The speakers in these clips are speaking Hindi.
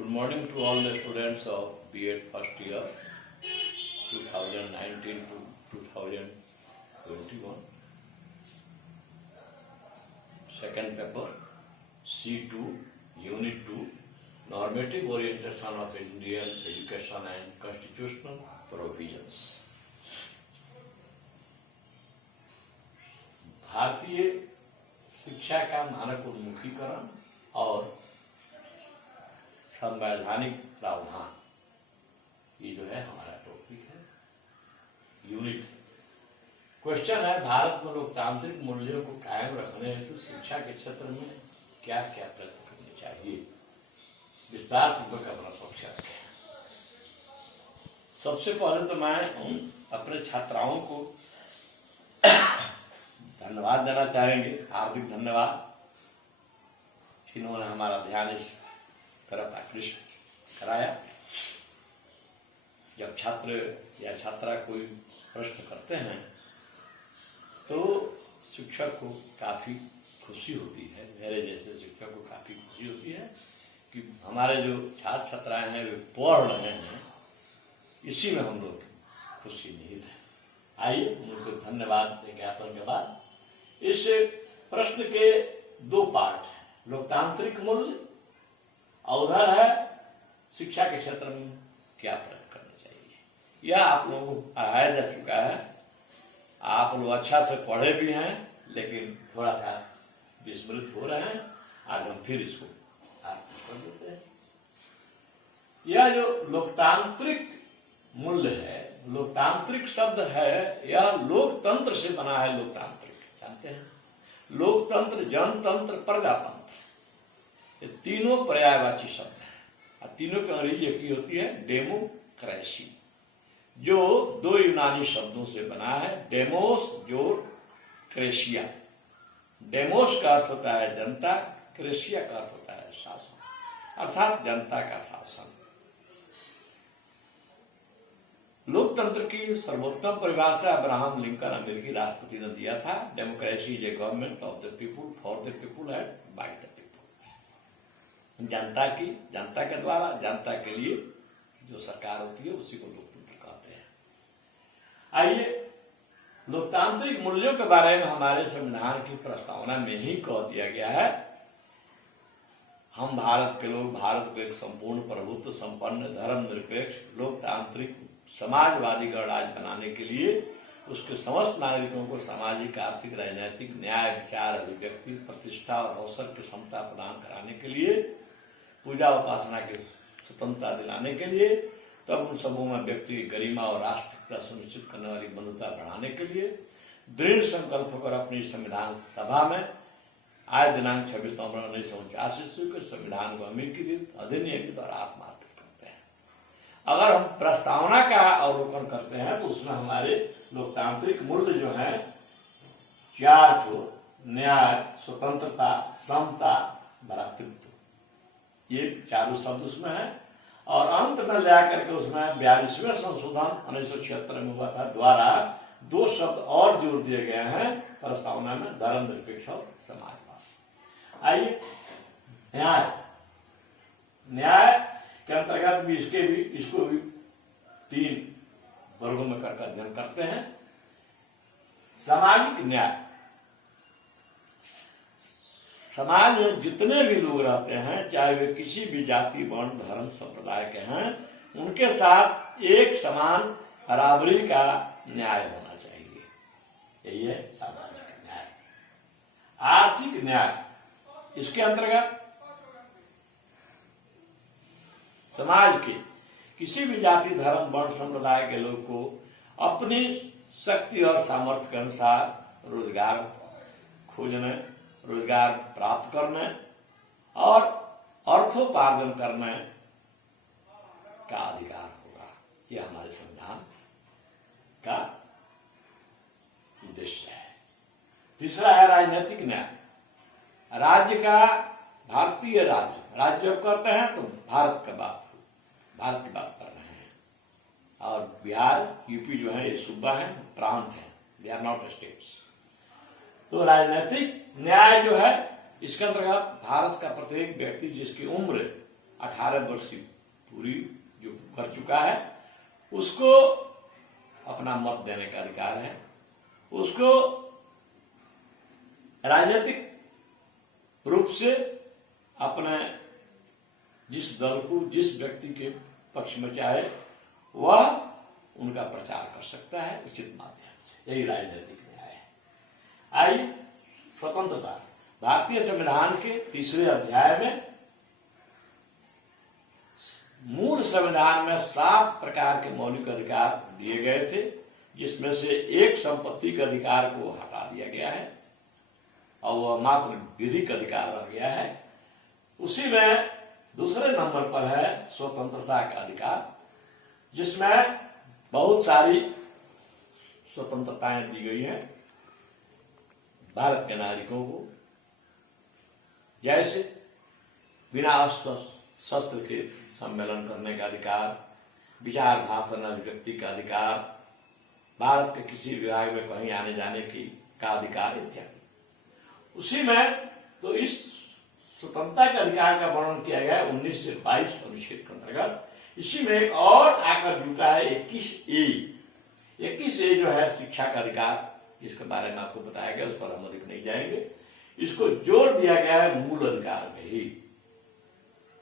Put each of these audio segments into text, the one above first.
Good morning to all the students of B.Ed first year 2019 to 2021. Second paper C2 Unit 2 Normative Orientation of Indian Education and Constitutional Provisions. भारतीय शिक्षा का मानक उन्मुखीकरण और संवैधानिक प्रावधान, ये जो है हमारा टॉपिक है। यूनिट क्वेश्चन है, भारत में लोकतांत्रिक मूल्यों को कायम रखने हेतु शिक्षा के क्षेत्र में क्या क्या प्रयत्न करने चाहिए। विस्तार पूर्वक अपना पक्ष रखें। सबसे पहले तो मैं अपने छात्राओं को धन्यवाद देना चाहेंगे, हार्दिक धन्यवाद, जिन्होंने हमारा ध्यान इस तरफ आकृष्ट कराया। जब छात्र या छात्रा कोई प्रश्न करते हैं तो शिक्षक को काफ़ी खुशी होती है, मेरे जैसे शिक्षक को काफ़ी खुशी होती है कि हमारे जो छात्र छात्राएं हैं वे पढ़ रहे हैं, इसी में हम लोग खुशी निहित है। आइए उनको धन्यवाद ज्ञापन के बाद इस प्रश्न के दो पार्ट हैं, लोकतांत्रिक मूल्य और उधर है शिक्षा के क्षेत्र में क्या प्रयत्न करना चाहिए। यह आप लोगों को पढ़ाया जा चुका है, आप लोग अच्छा से पढ़े भी हैं, लेकिन थोड़ा सा विस्मृत हो रहे हैं। आज हम फिर इसको कर देते हैं। यह जो लोकतांत्रिक मूल्य है, लोकतांत्रिक शब्द है, यह लोकतंत्र से बना है। लोकतांत्रिक जानते हैं, लोकतंत्र, जनतंत्र, प्रजातंत्र, ये तीनों पर्यायवाची शब्द हैं। तीनों की अंग्रेजी एक ही होती है, डेमोक्रेसी, जो दो यूनानी शब्दों से बना है, डेमोस जोर क्रेशिया। डेमोस का अर्थ होता है जनता, क्रेशिया का अर्थ होता है शासन, अर्थात जनता का शासन। लोकतंत्र की सर्वोत्तम परिभाषा अब्राहम लिंकन अमेरिकी राष्ट्रपति ने दिया था। Democracy is a government of the people, for the people and by the people. जनता की, जनता के द्वारा, जनता के लिए जो सरकार होती है उसी को लोकतंत्र कहते हैं। आइए, लोकतांत्रिक मूल्यों के बारे में हमारे संविधान की प्रस्तावना में ही कह दिया गया है, हम भारत के लोग भारत को एक संपूर्ण प्रभुत्व संपन्न धर्मनिरपेक्ष लोकतांत्रिक समाजवादी गणराज्य बनाने के लिए उसके समस्त नागरिकों को सामाजिक, आर्थिक, राजनीतिक, न्याय, विचार, अभिव्यक्ति, प्रतिष्ठा और अवसर की क्षमता प्रदान कराने के लिए, पूजा उपासना की स्वतंत्रता दिलाने के लिए, तब उन समूह में व्यक्ति की गरिमा और राष्ट्रीयता सुनिश्चित करने वाली बंधुता बढ़ाने के लिए दृढ़ संकल्प होकर अपनी संविधान सभा में आज दिनांक 26 नवंबर 1949 ईस्वी के संविधान को अमेरिकीकृत, अधिनियमित और आत्मार्पित करते हैं। अगर हम प्रस्तावना का अवलोकन करते हैं तो उसमें हमारे लोकतांत्रिक मूल्य जो है 4 को, न्याय, स्वतंत्रता, समता, भ्रातृत्व, ये चारों शब्द उसमें है। और अंत में ले आकर के उसमें 42वें संशोधन 1976 में हुआ था द्वारा 2 शब्द और जोड़ दिए गए हैं प्रस्तावना में, धर्मनिरपेक्ष और समाजवाद। आइए, न्याय, न्याय के अंतर्गत भी इसको भी 3 वर्गों में करके अध्ययन करते हैं। सामाजिक न्याय, समाज में जितने भी लोग रहते हैं, चाहे वे किसी भी जाति, वर्ण, धर्म, संप्रदाय के हैं, उनके साथ एक समान बराबरी का न्याय होना चाहिए, यही है सामाजिक न्याय। आर्थिक न्याय, इसके अंतर्गत समाज के किसी भी जाति, धर्म, वर्ण, संप्रदाय के लोग को अपनी शक्ति और सामर्थ्य के अनुसार रोजगार खोजने, रोजगार प्राप्त करने और अर्थोपार्जन करने का अधिकार होगा। यह हमारे संविधान का उद्देश्य है। तीसरा है राजनीतिक न्याय। राज्य का, भारतीय राज्य करते हैं तो भारत की बात कर रहे हैं, और बिहार, यूपी जो है ये सूबा है, प्रांत है, दे आर नॉट स्टेट्स। तो राजनीतिक न्याय जो है इसके अंतर्गत भारत का प्रत्येक व्यक्ति जिसकी उम्र 18 18 वर्ष की पूरी जो कर चुका है उसको अपना मत देने का अधिकार है, उसको राजनीतिक रूप से अपने जिस दल को, जिस व्यक्ति के पक्ष में चाहे वह उनका प्रचार कर सकता है उचित माध्यम से। यही राजनीतिक न्याय है। आइए, स्वतंत्रता। भारतीय संविधान के 3रे अध्याय में मूल संविधान में 7 प्रकार के मौलिक अधिकार दिए गए थे, जिसमें से एक संपत्ति के अधिकार को हटा दिया गया है और वह मात्र विधिक अधिकार रह गया है। उसी में दूसरे नंबर पर है स्वतंत्रता का अधिकार, जिसमें बहुत सारी स्वतंत्रताएं दी गई हैं भारत के नागरिकों को, जैसे बिना अस्त्र शस्त्र के सम्मेलन करने का अधिकार, विचार भाषण अभिव्यक्ति का अधिकार, भारत के किसी विभाग में कहीं आने जाने की का अधिकार इत्यादि। उसी में तो इस स्वतंत्रता के अधिकार का वर्णन किया गया है 19 से 22 अनुच्छेद के अंतर्गत। इसी में एक और आकर जुटा है 21A। 21A जो है शिक्षा का अधिकार, इसके बारे में आपको बताया गया, उस पर हम अधिक नहीं जाएंगे। इसको जोड़ दिया गया है मूल अधिकार में ही,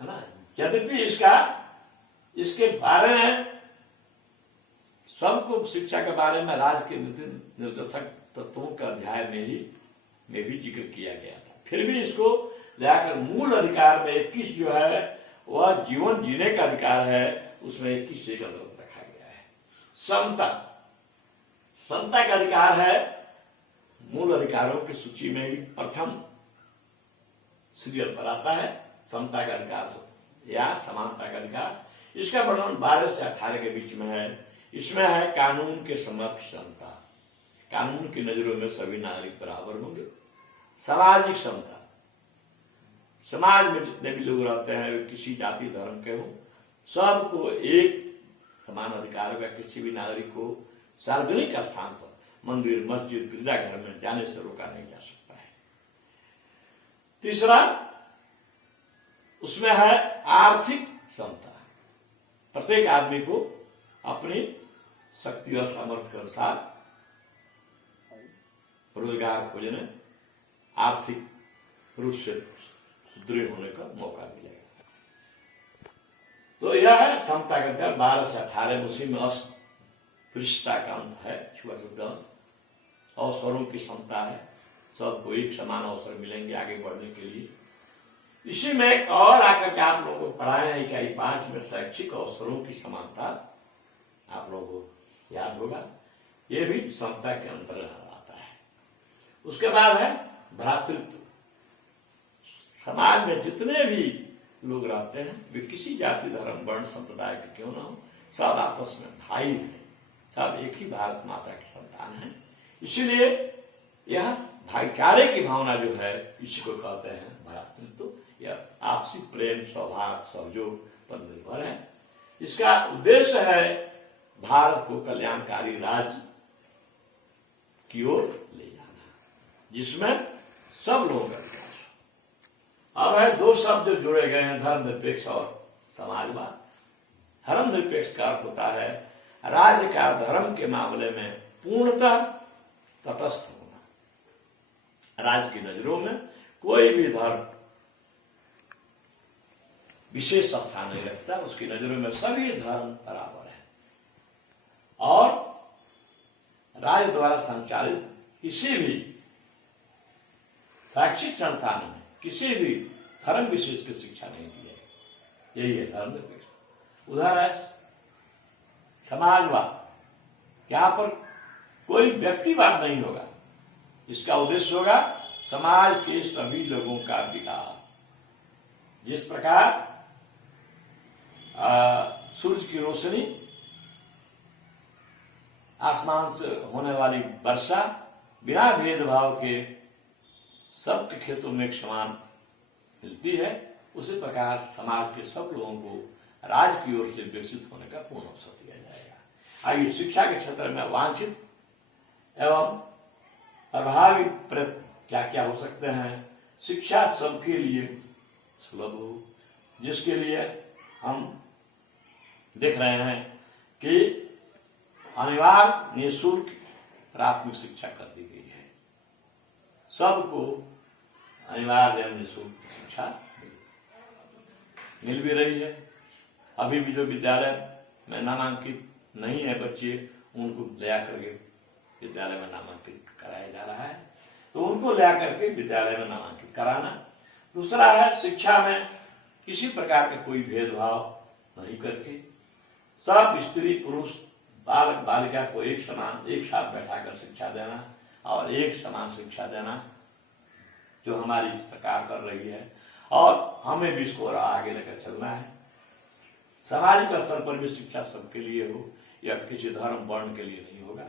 है ना। यद्यपि इसके बारे में सबको शिक्षा के बारे में राज्य के नीति निर्देशक तत्वों के अध्याय में भी जिक्र किया गया था, फिर भी इसको जाकर मूल अधिकार में 21 जो है वह जीवन जीने का अधिकार है, उसमें 21 से गलत रखा गया है। समता का अधिकार है मूल अधिकारों की सूची में ही प्रथम सीरियल पर आता है। समता का अधिकार या समानता का अधिकार, इसका वर्णन 12 से 18 के बीच में है। इसमें है कानून के समक्ष समता, कानून की नजरों में सभी नागरिक बराबर होंगे। सामाजिक समता, समाज में जितने भी लोग रहते हैं वे किसी जाति धर्म के हों, सबको एक समान अधिकार है। किसी भी नागरिक को सार्वजनिक स्थान पर मंदिर, मस्जिद, गिरजाघर में जाने से रोका नहीं जा सकता है। तीसरा, उसमें है आर्थिक समता, प्रत्येक आदमी को अपनी शक्ति और सामर्थ्य के अनुसार रोजगार खोजने, आर्थिक रूप से सुदृढ़ होने का मौका मिलेगा। तो यह है समता का अधिकार 12 से 18। उसी में अस्पृश्यता का अंत है, छुआछूत, अवसरों की समता है, सबको एक समान अवसर मिलेंगे आगे बढ़ने के लिए। इसी में एक और आकर के आप लोगों को पढ़ाए हैं इकाई 5 में शैक्षिक अवसरों की समानता, आप लोगों को याद होगा, ये भी समता के अंतर्गत आता है। उसके बाद है भ्रातृत्व। समाज में जितने भी लोग रहते हैं वे किसी जाति, धर्म, वर्ण, संप्रदाय के क्यों ना हो, सब आपस में भाई हैं, सब एक ही भारत माता की संतान है। इसीलिए यह भाईचारे की भावना जो है इसी को कहते हैं भ्रातृत्व। यह आपसी प्रेम, सौहार्द, सहयोग पर निर्भर है। इसका उद्देश्य है भारत को कल्याणकारी राज्य की ओर ले जाना, जिसमें सब लोगों का विकास। अब है 2 शब्द जुड़े गए हैं, धर्मनिरपेक्ष और समाजवाद। धर्मनिरपेक्ष का अर्थ होता है राज्य का धर्म के मामले में पूर्णतः तटस्थ होना। राज्य की नजरों में कोई भी धर्म विशेष स्थान नहीं रखता, उसकी नजरों में सभी धर्म बराबर है। और राज्य द्वारा संचालित किसी भी शैक्षिक संस्थान में किसी भी धर्म विशेष की शिक्षा नहीं दी है। यही है धर्मनिरपेक्ष। उधर है समाजवाद, यहाँ पर कोई व्यक्तिवाद नहीं होगा, इसका उद्देश्य होगा समाज के सभी लोगों का विकास। जिस प्रकार सूरज की रोशनी, आसमान से होने वाली वर्षा बिना भेदभाव के सबके खेतों में एक समान मिलती है, उसी प्रकार समाज के सब लोगों को राज्य की ओर से विकसित होने का पूर्ण अवसर दिया जाएगा। आइए, शिक्षा के क्षेत्र में वांछित एवं प्रभावी प्रयत्न क्या क्या हो सकते हैं। शिक्षा सबके लिए सुलभ हो, जिसके लिए हम देख रहे हैं कि अनिवार्य निःशुल्क प्राथमिक शिक्षा कर दी गई है। सबको अनिवार्य निःशुल्क शिक्षा मिल भी रही है। अभी भी जो विद्यालय में नामांकित नहीं है बच्चे, उनको ले करके विद्यालय में नामांकित कराया जा रहा है, तो उनको ले करके विद्यालय में नामांकित कराना। दूसरा है शिक्षा में किसी प्रकार का कोई भेदभाव नहीं करके सब स्त्री पुरुष बालक बालिका को एक समान एक साथ बैठाकर शिक्षा देना और एक समान शिक्षा देना, जो हमारी सरकार कर रही है, और हमें भी इसको आगे लेकर चलना है। सामाजिक स्तर पर भी शिक्षा सबके लिए हो, या किसी धर्म वर्ण के लिए नहीं होगा।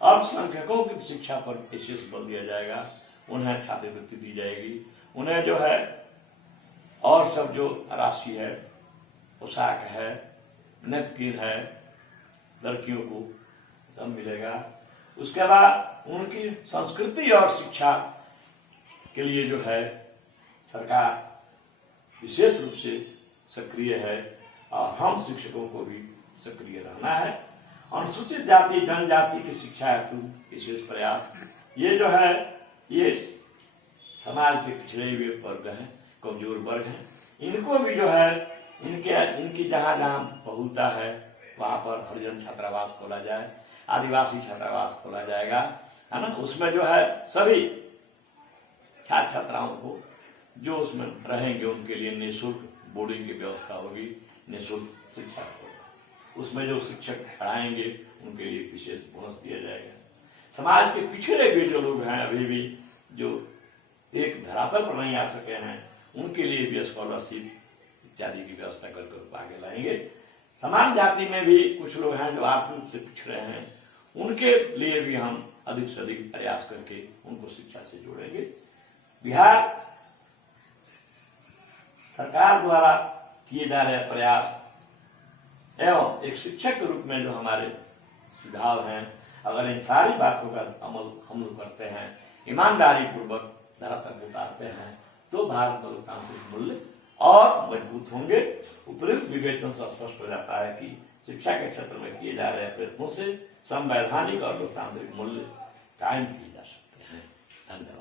अल्पसंख्यकों की शिक्षा पर विशेष बल दिया जाएगा, उन्हें छात्रवृत्ति दी जाएगी, उन्हें जो है और सब जो राशि है, पोशाक है, नैपकिन है, लड़कियों को सब मिलेगा। उसके बाद उनकी संस्कृति और शिक्षा के लिए जो है सरकार विशेष रूप से सक्रिय है, और हम शिक्षकों को भी सक्रिय रहना है। अनुसूचित जाति जनजाति की शिक्षा हेतु विशेष प्रयास, ये जो है ये समाज के पिछड़े हुए वर्ग हैं, कमजोर वर्ग हैं, इनको भी जो है इनकी जहाँ जहाँ बहुलता है वहाँ पर हरिजन छात्रावास खोला जाए, आदिवासी छात्रावास खोला जाएगा, है ना। उसमें जो है सभी छात्र छात्राओं को जो उसमें रहेंगे उनके लिए निःशुल्क बोर्डिंग की व्यवस्था होगी, निःशुल्क शिक्षा होगा। उसमें जो शिक्षक पढ़ाएंगे उनके लिए विशेष बोनस दिया जाएगा। समाज के पिछड़े हुए जो लोग हैं अभी भी जो एक धरातल पर नहीं आ सके हैं, उनके लिए भी स्कॉलरशिप इत्यादि की व्यवस्था कर आगे लाएंगे। समान जाति में भी कुछ लोग हैं जो आर्थिक रूप से पिछड़े हैं, उनके लिए भी हम अधिक से अधिक प्रयास करके उनको शिक्षा से जोड़ेंगे। बिहार सरकार द्वारा किए जा रहे प्रयास एवं एक शिक्षक के रूप में जो हमारे सुझाव हैं, अगर इन सारी बातों का अमल हम लोग करते हैं, ईमानदारी पूर्वक धरातल पर उतारते हैं, तो भारत में लोकतांत्रिक मूल्य और मजबूत होंगे। उपयुक्त विवेचन से स्पष्ट हो जाता है कि शिक्षा के क्षेत्र में किए जा रहे प्रयत्नों से संवैधानिक और लोकतांत्रिक मूल्य कायम किए जा सकते हैं। धन्यवाद।